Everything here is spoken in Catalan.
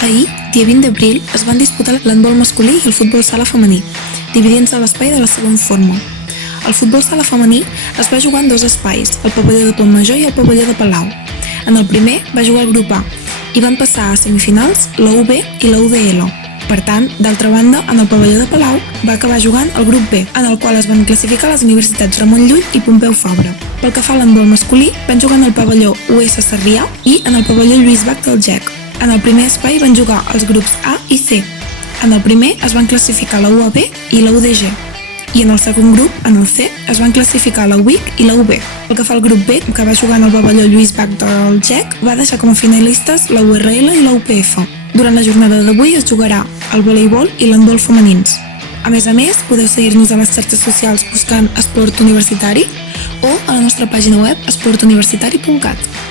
Ahir, dia 20 d'abril, es van disputar l'handbol masculí i el futbol sala femení, dividint-se l'espai de la següent forma. El futbol sala femení es va jugar en dos espais, el pavelló de Pontmajor i el pavelló de Palau. En el primer va jugar el grup A i van passar a semifinals la UB i la UDL. Per tant, d'altra banda, en el pavelló de Palau va acabar jugant el grup B, en el qual es van classificar les universitats Ramon Llull i Pompeu Fabra. Pel que fa a l'handbol masculí, van jugar en el pavelló US Sarrià i en el pavelló Lluís Bach del GEC. En el primer espai van jugar els grups A i C. En el primer es van classificar la UAB i la UDG. I en el segon grup, en el C, es van classificar la UIC i la UB. Pel que fa al grup B, que va jugar en el pavelló Lluís Bach del GEC, va deixar com a finalistes la URL i la UPF. Durant la jornada d'avui es jugarà el voleibol i l'handbol femenins. A més, podeu seguir-nos a les xarxes socials buscant Esport Universitari o a la nostra pàgina web esportuniversitari.cat.